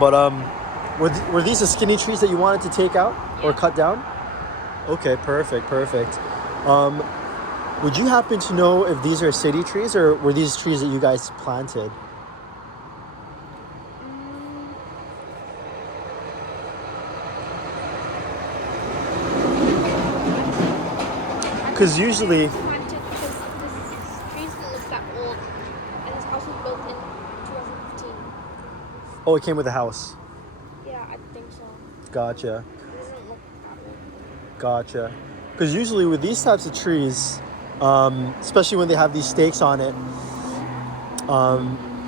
But were these the skinny trees that you wanted to take out or cut down? Okay, perfect, perfect. Um, would you happen to know if these are city trees or were these trees that you guys planted? Mm, I Because think usually, it's planted because this trees didn't look that old, and this house was built in 2015. oh, it came with the house. Yeah, I think so. Gotcha, It doesn't look that old. gotcha. Because usually with these types of trees, especially when they have these stakes on it,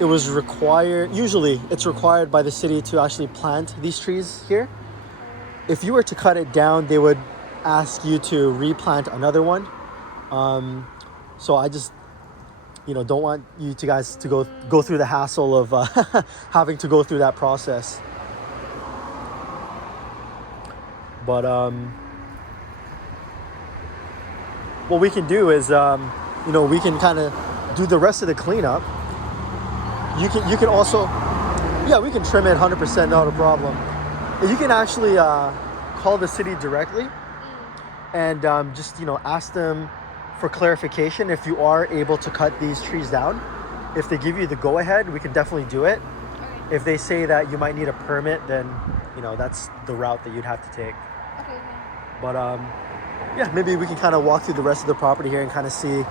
it was required. Usually, it's required by the city to actually plant these trees here. If you were to cut it down, they would ask you to replant another one. Um, so I just, don't want you to guys to go through the hassle of having to go through that process. But what we can do is, we can kind of do the rest of the cleanup. You can also, yeah, we can trim it 100%, not a problem. You can actually call the city directly and just ask them for clarification if you are able to cut these trees down. If they give you the go ahead, we can definitely do it. Okay. If they say that you might need a permit, then that's the route that you'd have to take. Okay. Yeah. But yeah, maybe we can kind of walk through the rest of the property here and kind of see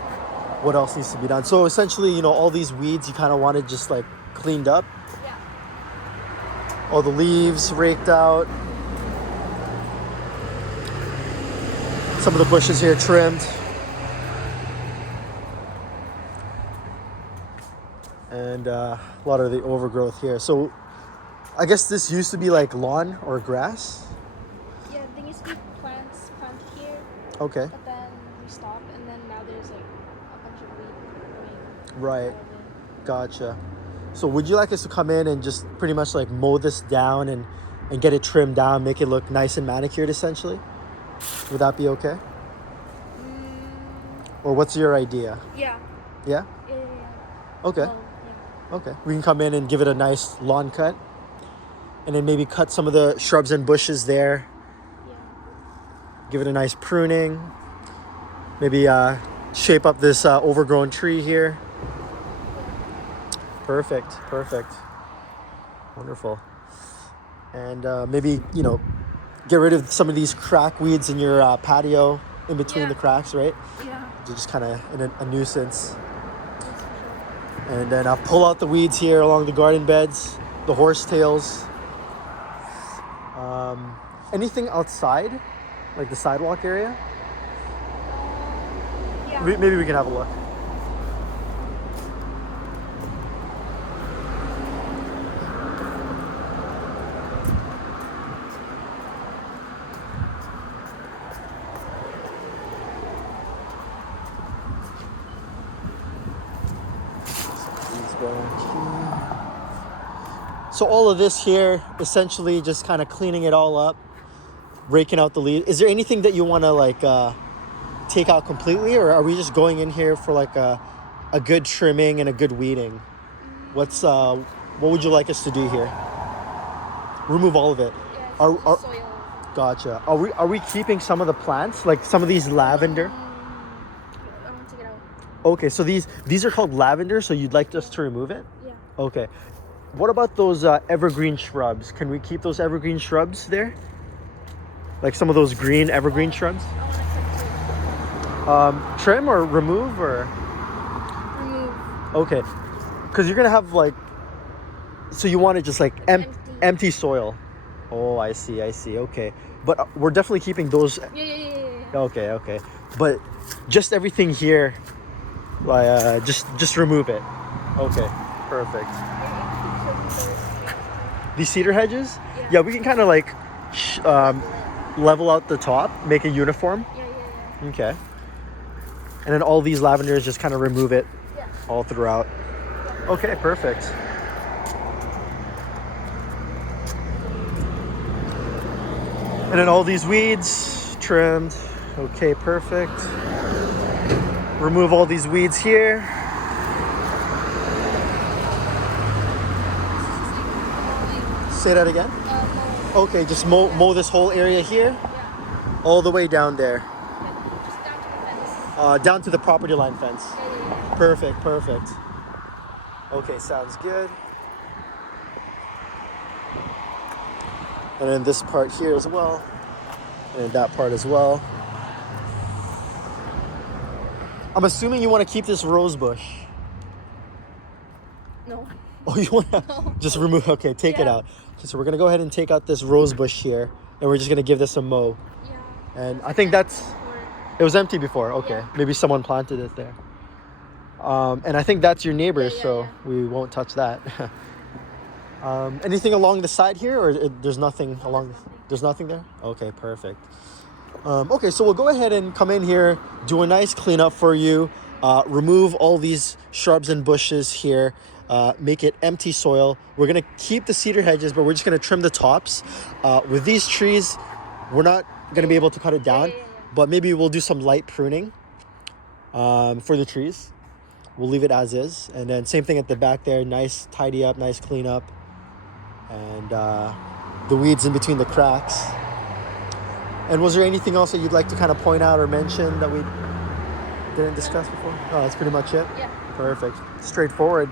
what else needs to be done. So essentially, all these weeds you kind of wanted just like cleaned up, Yeah. all the leaves raked out, some of the bushes here trimmed, and a lot of the overgrowth here. So I guess this used to be like lawn or grass. Yeah, there used to be plants planted here, Okay, but then we stopped, and then now there's like a bunch of weed growing right, out of it. gotcha. So would you like us to come in and just pretty much like mow this down and get it trimmed down, make it look nice and manicured essentially? Would that be okay? Or what's your idea? Yeah. Yeah? Yeah. Okay. Well, yeah. Okay. We can come in and give it a nice lawn cut. And then maybe cut some of the shrubs and bushes there. Yeah. Give it a nice pruning. Maybe shape up this overgrown tree here. Perfect. Perfect. Wonderful. And maybe, get rid of some of these crack weeds in your patio in between the cracks, right? Yeah. They're just kind of a nuisance. That's for sure. And then I'll pull out the weeds here along the garden beds, the horsetails. Anything outside, like the sidewalk area? Yeah. Maybe we can have a look. So all of this here, essentially just kind of cleaning it all up, raking out the leaves. Is there anything that you want to like take out completely, or are we just going in here for like a good trimming and a good weeding? What would you like us to do here? Remove all of it. Yeah, it's Are, just are soil. Gotcha. Are we keeping some of the plants, like some of these lavender? I want to take it out. Okay, so these are called lavender, so you'd like us to remove it? Yeah. Okay. What about those evergreen shrubs? Can we keep those evergreen shrubs there? Like some of those green evergreen shrubs? I want to cut it. Trim or remove or? Remove. Okay. Because you're going to have like, so you want it just like empty soil. Oh, I see. Okay. But we're definitely keeping those. Yeah. Okay. But just everything here, just remove it. Okay, perfect. These cedar hedges? Yeah, we can kind of like level out the top, make it uniform. Yeah. Okay. And then all these lavenders, just kind of remove it Yeah. all throughout. Okay, perfect. And then all these weeds trimmed. Okay, perfect. Remove all these weeds here. Say that again. Mow. Okay, just mow this whole area here, Yeah. all the way down there, Yeah. Just down to the fence. down to the property line fence. Yeah. Perfect, perfect. Okay, sounds good. And then this part here as well, and that part as well. I'm assuming you want to keep this rose bush. No. Oh, you want to No. just remove? Okay, take it Yeah. out. Okay, so we're gonna go ahead and take out this rose bush here, and we're just gonna give this a mow. Yeah. And I think that's. It was empty before. Okay, Yeah. maybe someone planted it there. And I think that's your neighbor, Yeah, so yeah. we won't touch that. Anything along the side here, or there's nothing along? There's nothing. There's nothing there. Okay, perfect. Okay, so we'll go ahead and come in here, do a nice cleanup for you, remove all these shrubs and bushes here, make it empty soil. We're gonna keep the cedar hedges, but we're just gonna trim the tops. With these trees, we're not gonna be able to cut it down, Yeah. but maybe we'll do some light pruning for the trees. We'll leave it as is, and then same thing at the back there. Nice tidy up, nice clean up, and the weeds in between the cracks. And was there anything else that you'd like to kind of point out or mention that we didn't discuss before? Oh, that's pretty much it. Yeah. Perfect. Straightforward.